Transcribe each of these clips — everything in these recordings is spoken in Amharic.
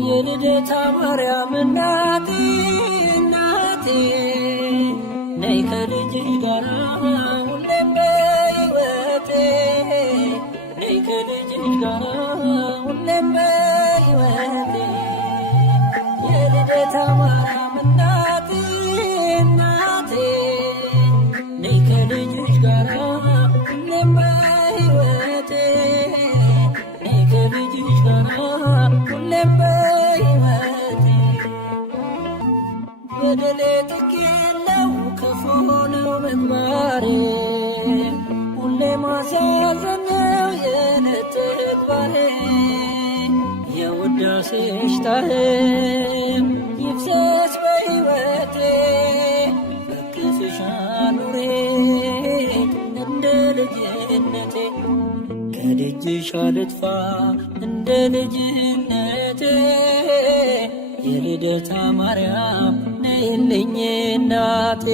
የልደታ ማርያም እናቴ እናቴ ነይ ከልጅሽ ጋር ሁሌም በሕይወቴ ነይ ከልጅሽ ጋር ሁሌም በሕይወቴ የልደታ ማርያም እናቴ እናቴ ነይ ከልጅሽ ጋር ሁሌም በሕይወቴ ነይ ከልጅሽ ጋር ሁሌም በሕይወቴ በደሌ ጥግ የለው ክፉ ነው ምግባሬ ሁሌ ማሳዘን ነው የዕለት ተግባሬ የውዳሴሽ ጣዕም ይፍሰስ በሕይወቴ በክፍሽ አኑሬኝ እንደ ልጅነቴ ከደጅሽ አልጥፋ እንደ ልጅነቴ የልደታ ማርያም ነይልኝ እናቴ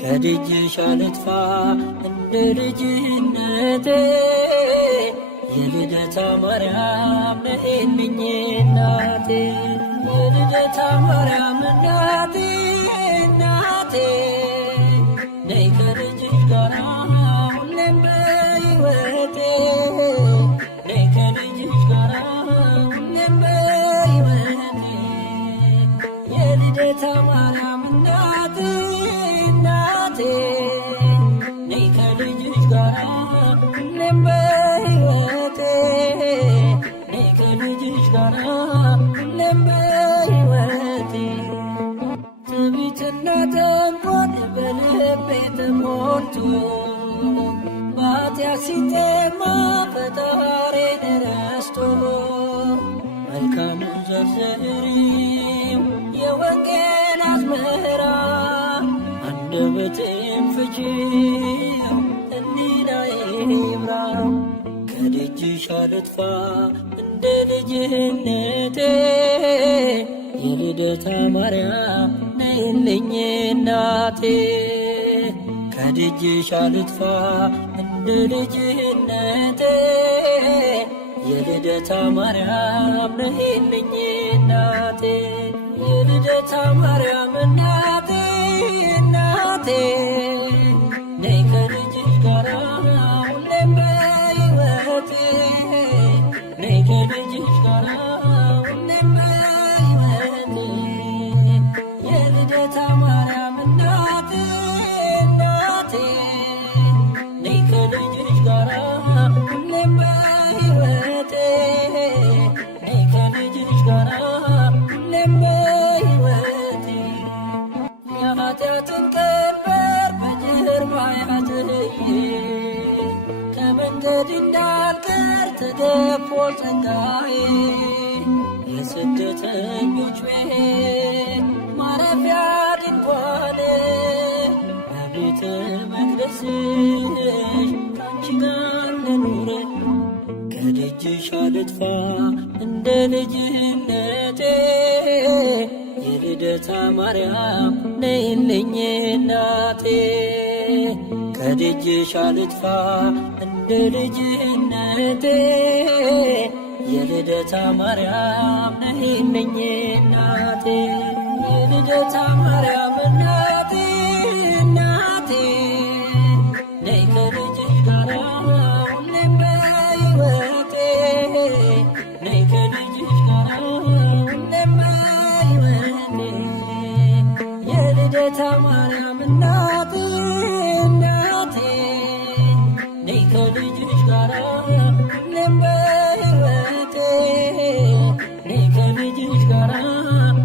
ከደጅሽ አልጥፋ እንደ ልጅነቴ የልደታ ማርያም ነይልኝ እናቴ የልደታ ማርያም እናቴ እናቴ ነይ ከልጅሽ ጋር ሁሌም በሕይወቴ ነይ ከልጅሽ ጋር ሁሌም በሕይወቴ የልደታ ማርያም እናቴ እናቴ ነይ ከልጅሽ ጋር ሁሌም በሕይወቴ ነይ ከልጅሽ ጋር ሁሌም በሕይወቴ ትዕቢትና ተንኮል በልቤ ተሞልቶ በኃጢአት ሲጠማ ፈጣሪን ረስቶ መልካሙን ዘርዘሪው የወንጌል አዝመራ አንደበቴን ፍቺው ሕሊናዬ ይብራ ከደጅሽ አልጥፋ እንደ ልጅነቴ የልደታ ማርያም ነይልኝ እናቴ ከደጅሽ አልጥፋ እንደ ልጅነቴ የልደታ ማርያም ነይልኝ እናቴ የልደታ ማርያም እናቴ እናቴ ነይ ከልጅሽ ጋር ሁሌም በሕይወቴ ነይ ከልጅሽ ጋር ሁሌም በሕይወቴ የልደታ ማርያም እናቴ እናቴ ነይ ከልጅሽ ጋር ሁሌም በሕይወቴ ነይ ከልጅሽ ጋር ሁሌም በሕይወቴ የኃጢአትን ቀንበር በጀርባ ያዝዬ ከመንገድ እንዳልቀር ተገፎ ጸጋዬ የስደተኞች ቤት ማረፊያ ድንኳን በቤተ መቅደስሽ ካንቺ ጋር ልኑር ከደጅሽ አልጥፋ እንደ ልጅነቴ የልደታ ማርያም ነይልኝ እናቴ ከደጅሽ አልጥፋ እንደ ልጅነቴ የልደታ ማርያም ነይልኝ እናቴ የልደታ ማርያም እናቴ እናቴ ነይ ከልጅሽ ጋር ሁሌም በሕይወቴ ነይ ከልጅሽ ጋር ሁሌም በሕይወቴ የልደታ ማርያም እናቴ እናቴ ነይ ከልጅሽ ጋር ሁሌም በሕይወቴ ነይ ከልጅሽ ጋር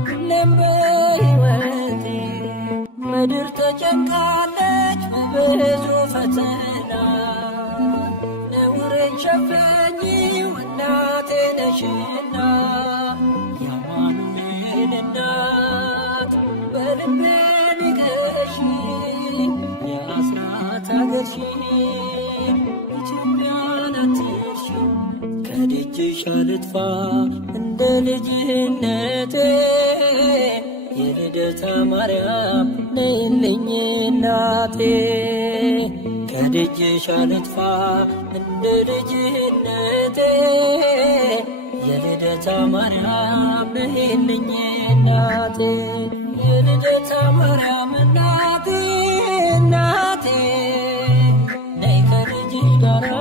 ሁሌም በሕይወቴ ምድር ተጨንቃለች በብዙ ፈተና ነውሬን ሸፈኚው እናቴ ነሽና የአማኑኤል እናት በልቤ ንገሺ የአስራት አገርሽን ኢትዮጵያን አትርሺ ከደጅሽ አልጥፋ እንደ ልጅነቴ የልደታ ማርያም ነይልኝ እናቴ ከደጅሽ አልጥፋ እንደ ልጅነቴ የልደታ ማርያም ነይልኝ እናቴ የልደታ ማርያም እናቴ እናቴ ነይ ከልጅሽ ጋራ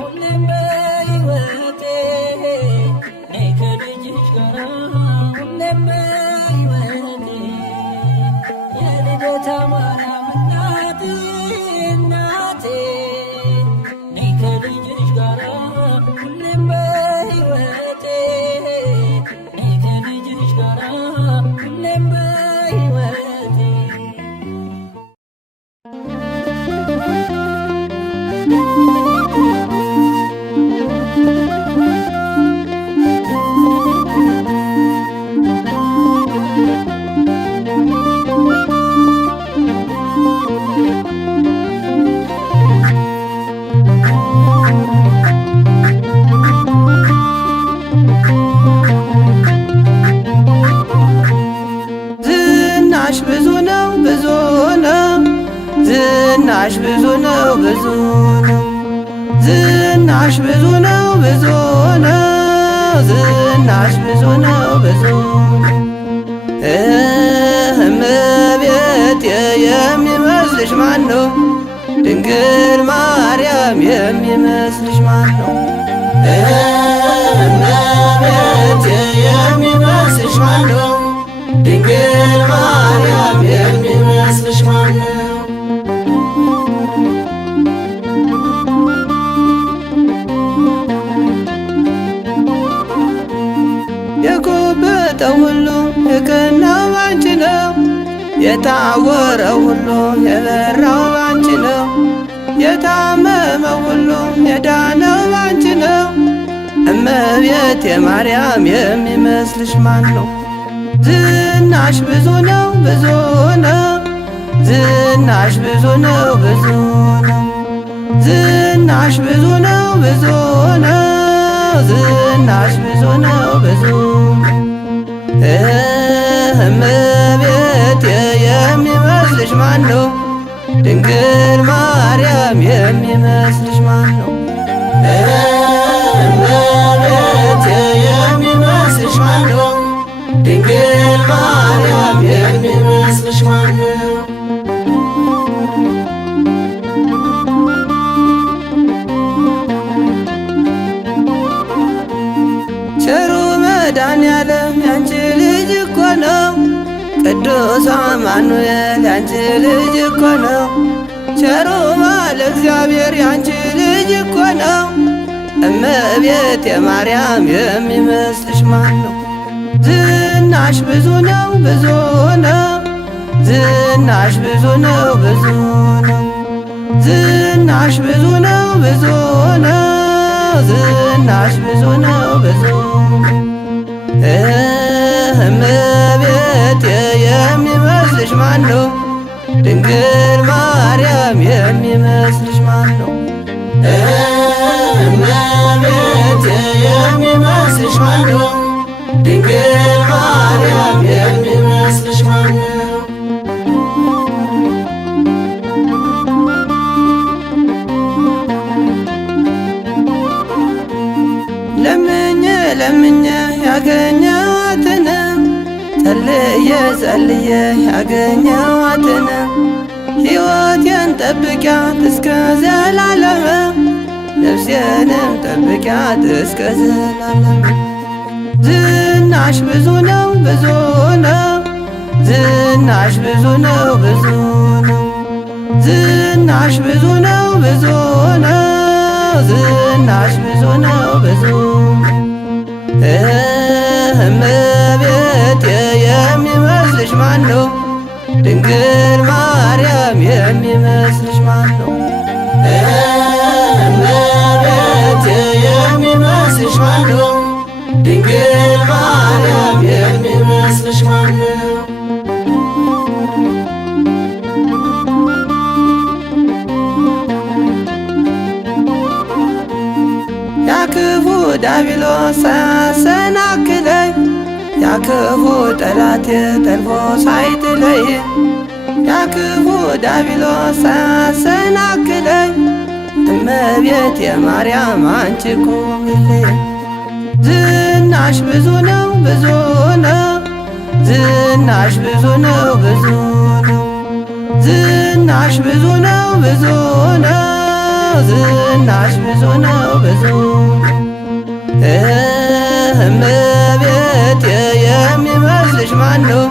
ሁሌም በሕይወቴ ነይ ከልጅሽ ጋራ ሁሌም በሕይወቴ የልደታ ማርያም እናቴ እናቴ ነይ ከልጅሽ ጋራ ሁሌም በሕይወቴ ነይ ከልጅሽ ጋራ ሁሌም በሕይወቴ ዝናሽ ብዙ ነው ብዙ ነው ዝናሽ ብዙ ነው ብዙ ነው ዝናሽ ብዙ ነው ብዙ ነው ዝናሽ ብዙ ነው ብዙ ነው እመቤቴ የሚመስልሽ ማን ነው? ድንግል ማርያም የሚመስልሽ ማን ነው? እመቤቴ የሚመስልሽ ማን ነው? ድንግል ማርያም የሚመስልሽ ማን ነው? የጎበጠው ሁሉ የቀናው ባንቺ ነው። የታወረው ሁሉ የበራው ባንቺ ነው። የታመመው ሁሉ የዳነው ባንቺ ነው። እመቤቴ ማርያም የሚመስልሽ ማን ነው? ዝናሽ ብዙ ነው ብዙ ነው ዝናሽ ብዙ ነው ብዙ ነው ዝናሽ ብዙ ነው ብዙ ነው ዝናሽ ብዙ ነው ብዙ ነው እመቤቴ የሚመስልሽ ማን ነው? ድንግል ማርያም የሚመስልሽ ማን ነው? እመቤቴ የሚመስልሽ ማን ነው? ድንግል ማርያም የሚመስልሽ ማን ነው? ቸሩ መድኃኔዓለም ያንቺ ልጅ እኮ ነው። ቅዱስ አማኑኤል ያንቺ ልጅ እኮ ነው። ቸሩ ባለ እግዚአብሔር ያንቺ ልጅ እኮ ነው። እመቤቴ ማርያም የሚመስልሽ ማን ነው? ዝናሽ ብዙ ነው ብዙ ነው ዝናሽ ብዙ ነው ብዙ ነው ዝናሽ ብዙ ነው ብዙ ነው ዝናሽ ብዙ ነው ብዙ ነው እመቤቴ የሚመስልሽ ማን ነው? ድንግል ማርያም የሚመስልሽ ማን ነው? እመቤቴ የሚመስልሽ ማን ነው? ድንግል ማርያም የሚመስልሽ ማን ነው? ለምኜ ለምኜ ያገኘኋትን ጸልዬ ጸልዬ ያገኘኋትን ሕይወቴን ጠብቂያት እስከ ዘላለም ነፍሴንም ጠብቂያት እስከ ዘላለም ዝናሽ ብዙ ነው ብዙ ነው ዝናሽ ብዙ ነው ብዙ ነው ዝናሽ ብዙ ነው ብዙ ነው ዝናሽ ብዙ ነው ብዙ ነው እመቤቴ የሚመስልሽ ማን ነው? ድንግል ማርያም የሚመስልሽ ማን ነው? እመቤቴ የሚመስልሽ ማን ነው? ድንግል ማርያም የሚመስልሽ ማን ነው? ያክፉ ዲያብሎስ ሳያሰናክለኝ ያክፉ ጠላቴ ጠልፎ ሳይጥለኝ ያክፉ ዲያብሎስ ሳያሰናክለኝ እመቤቴ ማርያም አንቺ ቁሚልኝ ዝናሽ ብዙ ነው ብዙ ነው ዝናሽ ብዙ ነው ብዙ ነው ዝናሽ ብዙ ነው ብዙ ነው ዝናሽ ብዙ ነው ብዙ እመቤቴ የሚመስልሽ ማን ነው?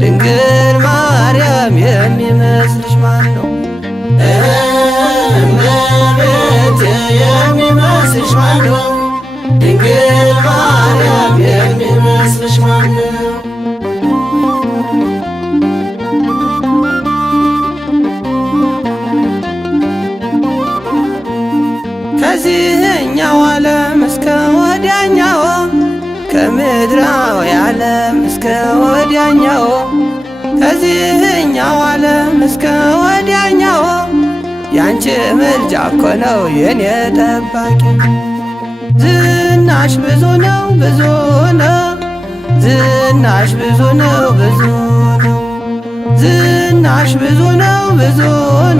ድንግል ማርያም የሚመስልሽ ማን ነው? እመቤቴ የሚመስልሽ ማን ነው? ድንግል ማርያም የሚመስልሽ ማን ነው? ከዚህኛው ዓለም እስከ ወዲያኛው ከምድራዊ ዓለም እስከ ወዲያኛው ከዚህኛው ዓለም እስከ ወዲያኛው ያንቺ ምልጃ እኮ ነው የኔ ጠባቂ። ዝናሽ ብዙ ነው ብዙ ነው ዝናሽ ብዙ ነው ብዙ ነው ዝናሽ ብዙ ነው ብዙ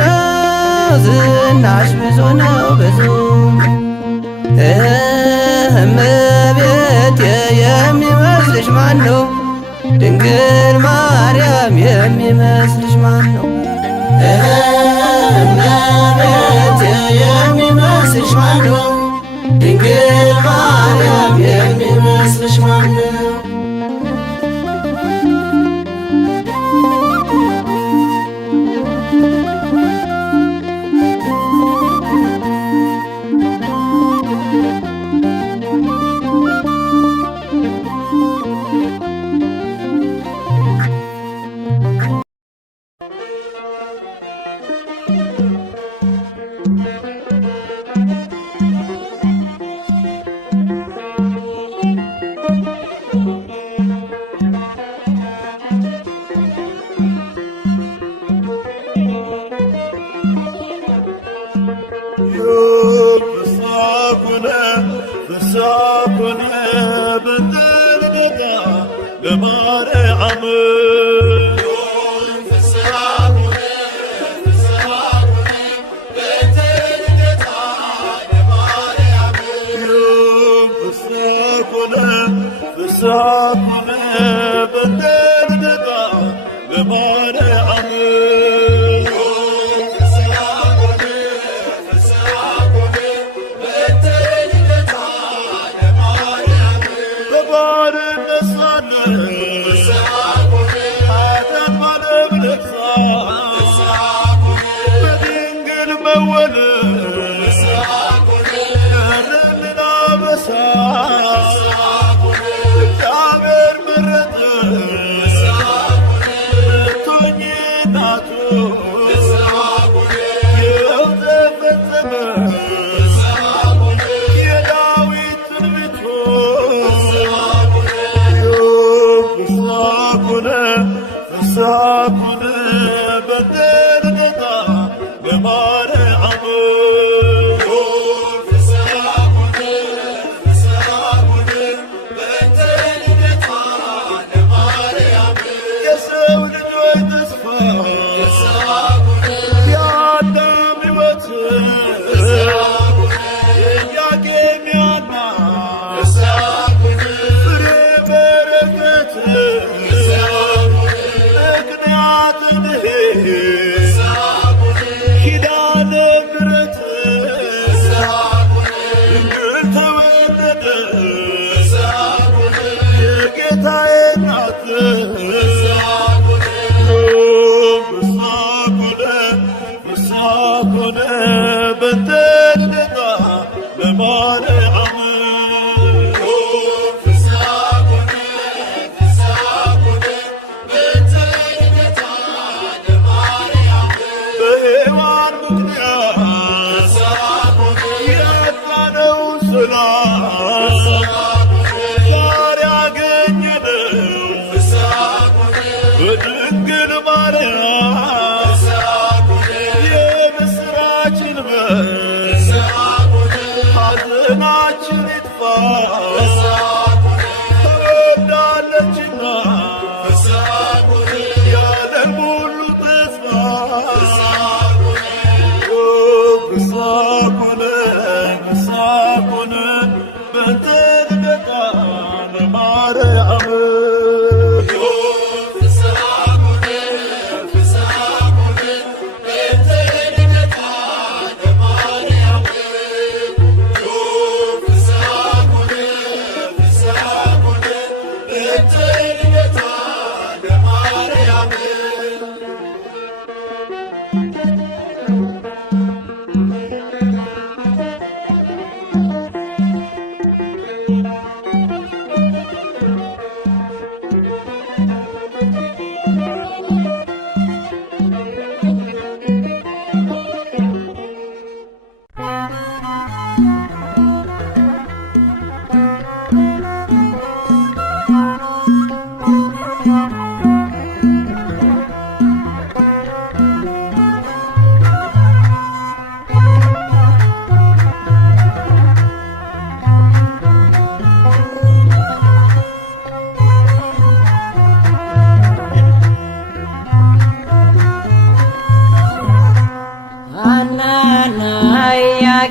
ነው ዝናሽ ብዙ ነው ብዙ እመቤቴ የሚመስልሽ ማን ነው? ድንግል ማርያም የሚመስልሽ ማን ነው? እመቤቴ የሚመስልሽ ማን ነው? ድንግል ማርያም የሚመስልሽ ማን ነው?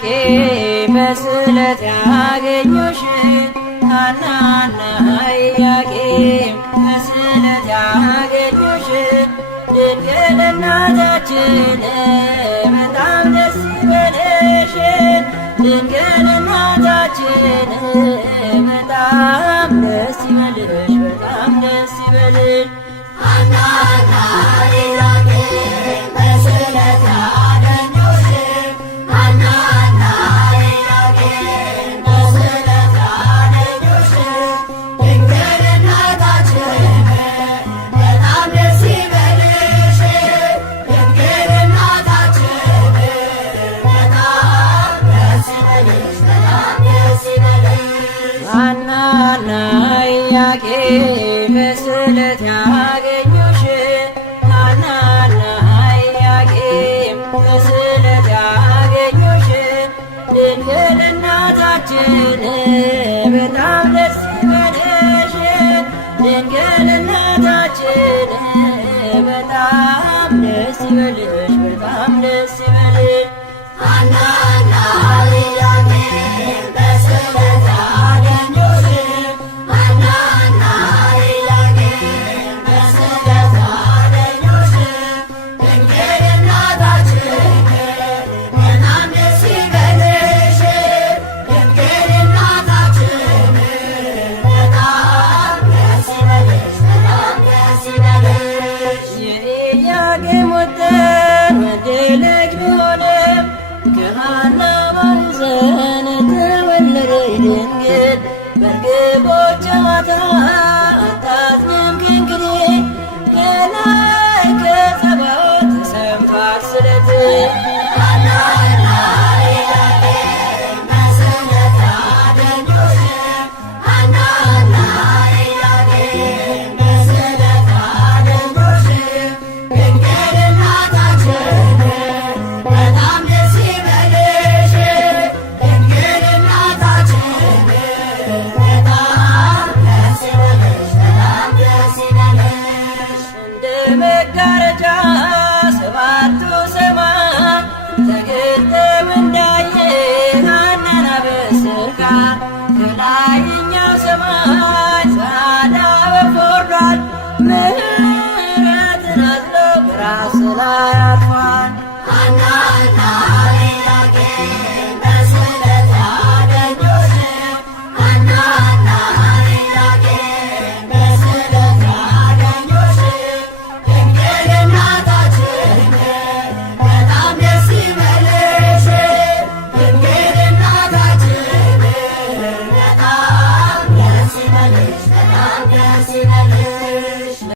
ኢያቄም በስዕለት ያገኙሽ ሐናና ኢያቄም በስዕለት ያገኙሽ ድንግል እናታችን በጣም ደስ ይበልሽ ድንግል እናታችን በጣም ደስ ይበልሽ በጣም ደስ ይበልሽ ሐናና ኢያቄም በስዕለት ያገኙሽ ሐናና ኢያቄም በስዕለት ያገኙሽ ድንግል እናታችን በጣም ደስ ይበልሽ ድንግል እናታችን በጣም ደስ ይበልሽ በጣም ደስ ይበልሽ ሐናና ኢያቄም በስዕለት ያገኙሽ ሐናና ኢያቄም በስዕለት ያገኙሽ ድንግል እናታችን በጣም ደስ ይበልሽ ድንግል እናታችን በጣም ደስ ይበልሽ በጣም ደስ ይበልሽ ሐናና ኢያቄም በስዕለት ያገኙሽ ሐናና ኢያቄም በስዕለት ያገኙሽ ድንግል እናታችን በጣም ደስ ይበልሽ ድንግል እናታችን በጣም ደስ ይበልሽ በጣም ደስ ይበልሽ የኢያቄም ወጥን ወንድ ልጅ ቢሆንም ከሐና ማኅፀን ተወለደች ድንግል በርግቦች ጨዋታ አታዝንም ከእንግዲህ ከላይ ከጸባዖት ተሰምቷል ስለት ሐናና ኢያቄም በስዕለት ያገኙሽ ሐናና ኢያቄም በስዕለት ያገኙሽ ድንግል እናታችን በጣም ደስ ይበልሽ ድንግል እናታችን በጣም ደስ ይበልሽ በጣም ደስ ይበልሽ እንደ መጋረጃ ሰባቱ ሰማይ ተገልጠው እንዳየ ሐናን አበሰርካ ከላይኛው ሰማይ ጸዓዳ ወፍ ወርዷል ምሕረትን አዝሎ በራስ ላይ አርፏል ሐናና ኢያቄም በስዕለት ያገኙሽ ሐናና ኢያቄም በስዕለት ያገኙሽ ድንግል እናታችን በጣም ደስ ይበልሽ ድንግል እናታችን በጣም ደስ ይበልሽ በጣም ደስ ይበልሽ